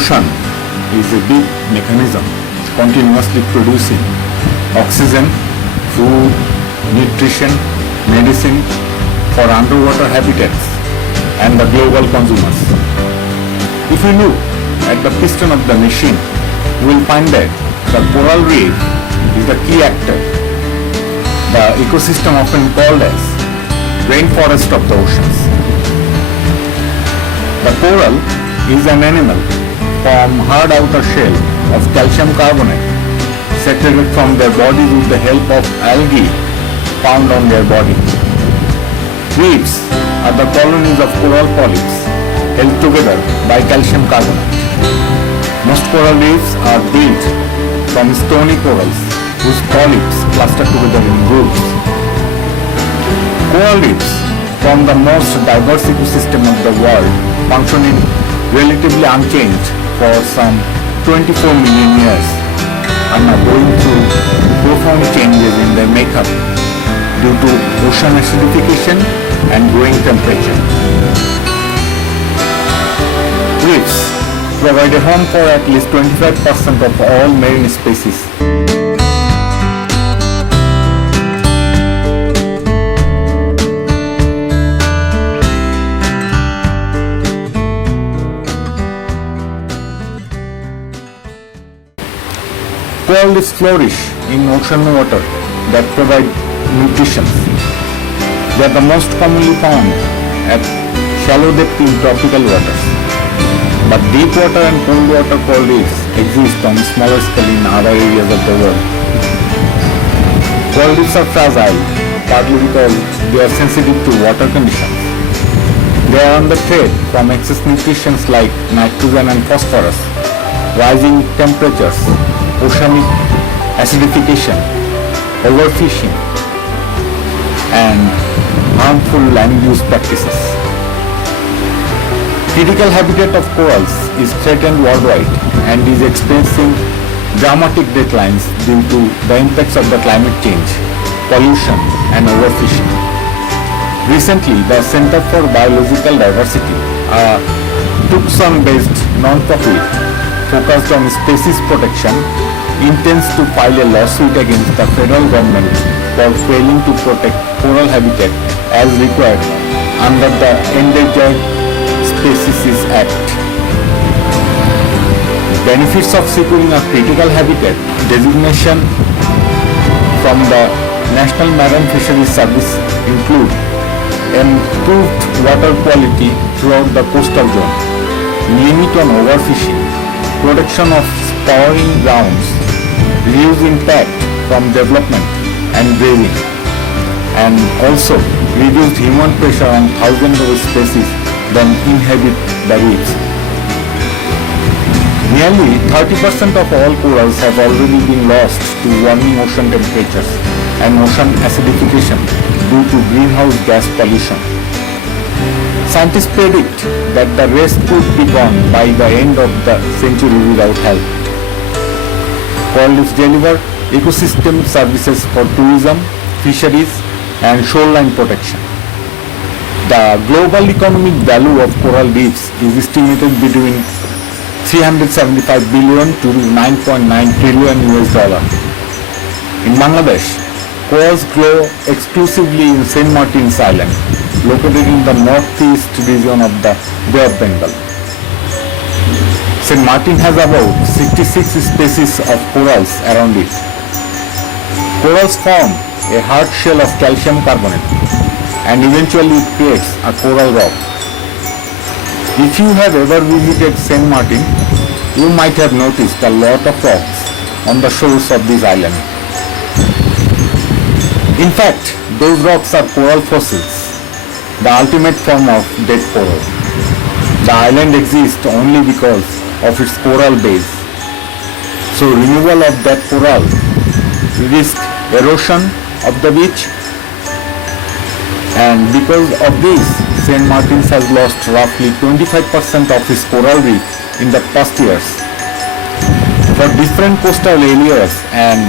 ocean is a big mechanism continuously producing oxygen, food, nutrition, medicine for underwater habitats and the global consumers. If we look at the piston of the machine, we will find that the coral reef is the key actor. The ecosystem often called as rainforest of the oceans. The coral is an animal from hard outer shell of calcium carbonate separated from their bodies with the help of algae found on their body. Reefs are the colonies of coral polyps held together by calcium carbonate. Most coral reefs are built from stony corals whose polyps cluster together in groups. Coral reefs form the most diverse ecosystem of the world, functioning relatively unchanged for some 24 million years, are now going through profound changes in their makeup due to ocean acidification and growing temperature. Reefs provide a home for at least 25% of all marine species. Coral reefs flourish in ocean water that provide nutrition. They are the most commonly found at shallow depth in tropical waters. But deep water and cold water coral reefs exist on smaller scale in other areas of the world. Coral reefs are fragile, partly because they are sensitive to water conditions. They are under threat from excess nutrition like nitrogen and phosphorus, rising temperatures, oceanic acidification, overfishing, and harmful land use practices. Critical habitat of corals is threatened worldwide and is experiencing dramatic declines due to the impacts of the climate change, pollution, and overfishing. Recently, the Center for Biological Diversity, a Tucson-based non-profit focused on species protection, intends to file a lawsuit against the federal government for failing to protect coral habitat as required under the Endangered Species Act. Benefits of securing a critical habitat designation from the National Marine Fisheries Service include improved water quality throughout the coastal zone, limit on overfishing, protection of spawning grounds, reduce impact from development and grazing, and also reduced human pressure on thousands of species that inhabit the reefs. Nearly 30% of all corals have already been lost to warming ocean temperatures and ocean acidification due to greenhouse gas pollution. Scientists predict that the rest could be gone by the end of the century without help. Coral reefs deliver ecosystem services for tourism, fisheries, and shoreline protection. The global economic value of coral reefs is estimated between 375 billion to 9.9 trillion US. In Bangladesh, corals grow exclusively in St. Martin's Island, located in the northeast region of the Bay of Bengal. St. Martin has about 66 species of corals around it. Corals form a hard shell of calcium carbonate and eventually it creates a coral rock. If you have ever visited St. Martin, you might have noticed a lot of rocks on the shores of this island. In fact, those rocks are coral fossils, the ultimate form of dead coral. The island exists only because of its coral base. So removal of that coral risks erosion of the beach, and because of this, St. Martin's has lost roughly 25% of its coral reef in the past years. For different coastal areas and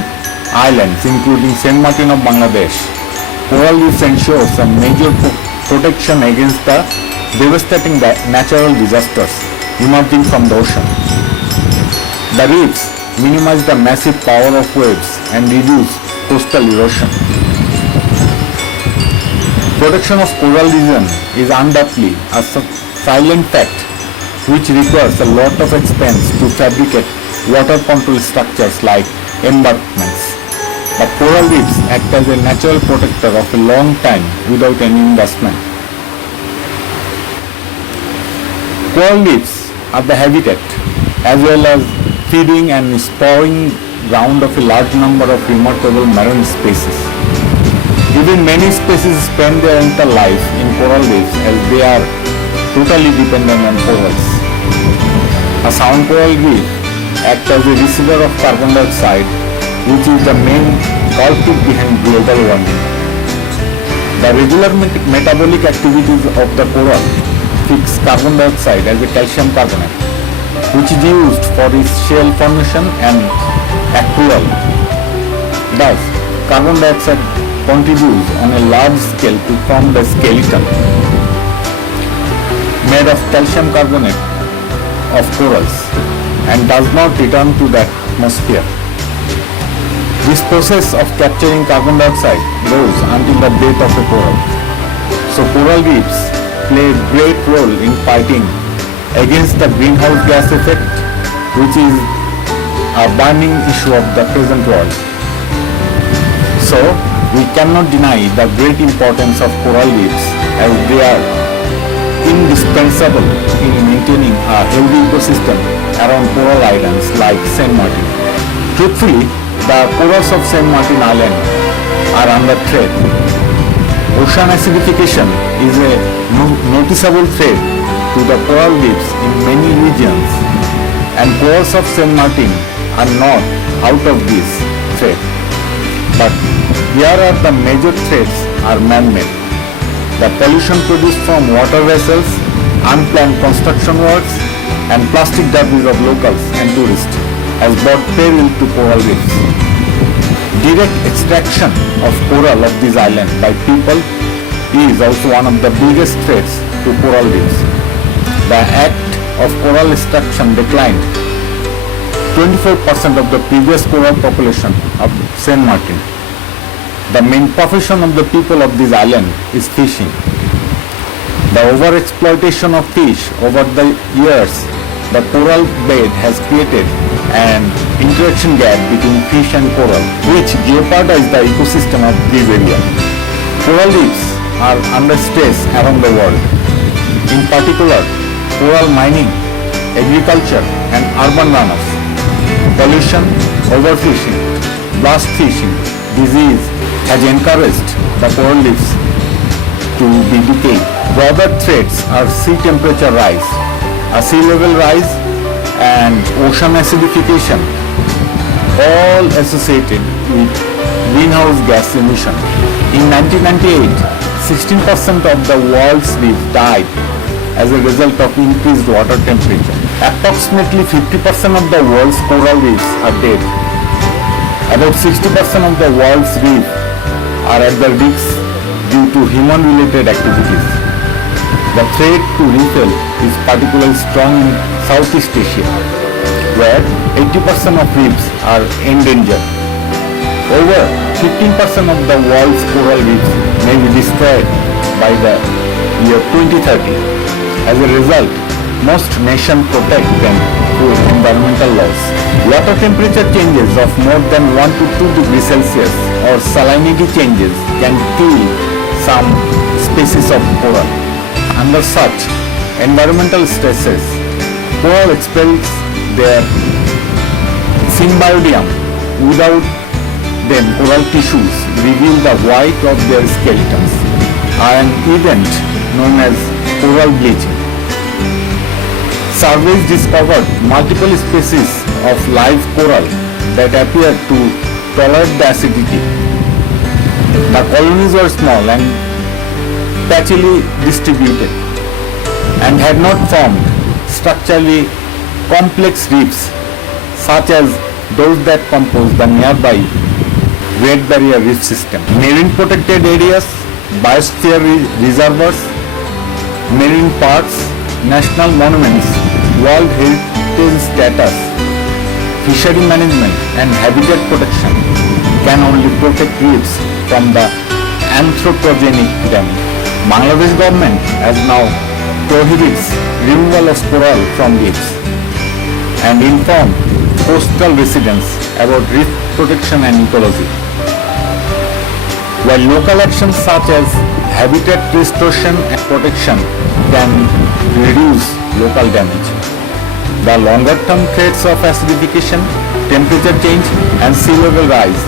islands, including St. Martin of Bangladesh, coral reefs ensure some major protection against the devastating natural disasters emerging from the ocean. The reefs minimize the massive power of waves and reduce coastal erosion. Protection of coral region is undoubtedly a silent fact which requires a lot of expense to fabricate water control structures like embankments. But coral reefs act as a natural protector of a long time without any investment. Coral reefs are the habitat as well as feeding and spawning ground of a large number of remarkable marine species. Even many species spend their entire life in coral reefs as they are totally dependent on corals. A sound coral reef acts as a receiver of carbon dioxide, which is the main culprit behind global warming. The regular metabolic activities of the coral fix carbon dioxide as a calcium carbonate, which is used for its shell formation and accrual. Thus, carbon dioxide contributes on a large scale to form the skeleton made of calcium carbonate of corals and does not return to the atmosphere. This process of capturing carbon dioxide goes until the death of a coral. So coral reefs play a great role in fighting against the greenhouse gas effect, which is a burning issue of the present world. So we cannot deny the great importance of coral reefs as they are indispensable in maintaining a healthy ecosystem around coral islands like Saint Martin. Truthfully, the corals of Saint Martin Island are under threat. Ocean acidification is a noticeable threat to the coral reefs in many regions, and corals of Saint Martin are not out of this threat. But here are the major threats are man-made. The pollution produced from water vessels, unplanned construction works, and plastic debris of locals and tourists has brought peril to coral reefs. Direct extraction of coral of this island by people is also one of the biggest threats to coral reefs. The act of coral extraction declined 24% of the previous coral population of Saint Martin. The main profession of the people of this island is fishing. The overexploitation of fish over the years, the coral bed has created an interaction gap between fish and coral, which jeopardizes the ecosystem of this area. Coral reefs are under stress around the world. In particular, coral mining, agriculture, and urban runoff, pollution, overfishing, blast fishing, disease has encouraged the coral reefs to be decayed. The other threats are sea temperature rise, a sea level rise, and ocean acidification, all associated with greenhouse gas emission. In 1998, 16% of the world's reef died as a result of increased water temperature. Approximately 50% of the world's coral reefs are dead. About 60% of the world's reefs are at the risk due to human-related activities. The threat to reef health is particularly strong in Southeast Asia, where 80% of reefs are endangered. Over 15% of the world's coral reefs may be destroyed by the year 2030. As a result, most nations protect them through environmental laws. Water temperature changes of more than 1 to 2 degrees Celsius or salinity changes can kill some species of coral. Under such environmental stresses, coral expels their symbiotium. Without them, coral tissues reveal the white of their skeletons, an event known as coral bleaching. Surveys discovered multiple species of live coral that appear to tolerate the acidity. The colonies were small and patchily distributed and had not formed structurally complex reefs such as those that compose the nearby Great Barrier Reef system. Marine protected areas, biosphere reservoirs, marine parks, national monuments, World Heritage status, fishery management and habitat protection can only protect reefs from the anthropogenic damage. Bangladesh government has now prohibits removal of coral from reefs and informed coastal residents about reef protection and ecology. While local actions such as habitat restoration and protection can reduce local damage, the longer-term threats of acidification, temperature change and sea level rise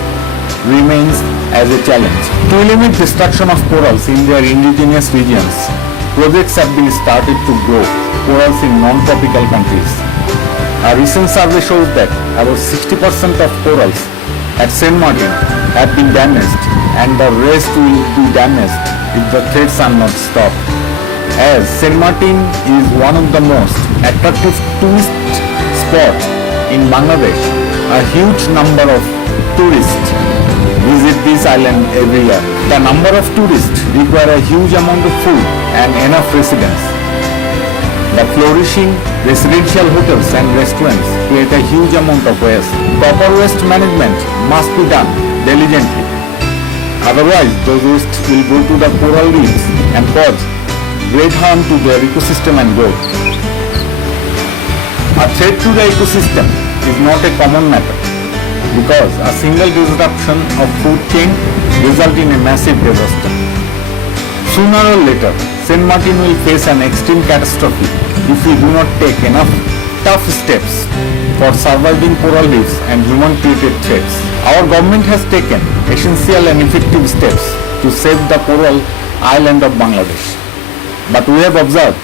remains as a challenge. To limit destruction of corals in their indigenous regions, projects have been started to grow corals in non-tropical countries. A recent survey shows that about 60% of corals at Saint Martin have been damaged, and the rest will be damaged if the threats are not stopped. As Saint Martin is one of the most attractive tourist spots in Bangladesh, a huge number of tourists visit this island every year. The number of tourists require a huge amount of food and enough residence. The flourishing residential hotels and restaurants create a huge amount of waste. Proper waste management must be done diligently. Otherwise, those wastes will go to the coral reefs and cause great harm to their ecosystem and growth. A threat to the ecosystem is not a common matter because a single disruption of food chain results in a massive disaster. Sooner or later, Saint Martin will face an extreme catastrophe if we do not take enough tough steps for surviving coral reefs and human-created threats. Our government has taken essential and effective steps to save the coral island of Bangladesh. But we have observed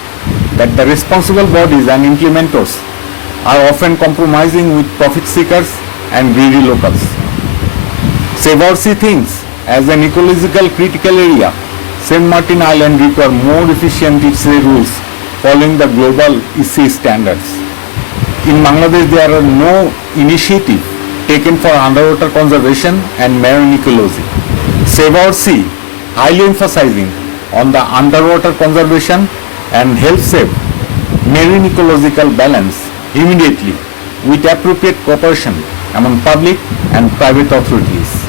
that the responsible bodies and implementers are often compromising with profit seekers and greedy locals. Save our Sea thinks as an ecological critical area, Saint Martin Island require more efficient sea rules following the global sea standards. In Bangladesh, there are no initiative taken for underwater conservation and marine ecology. Save our Sea, highly emphasizing on the underwater conservation and help save marine ecological balance immediately with appropriate cooperation among public and private authorities.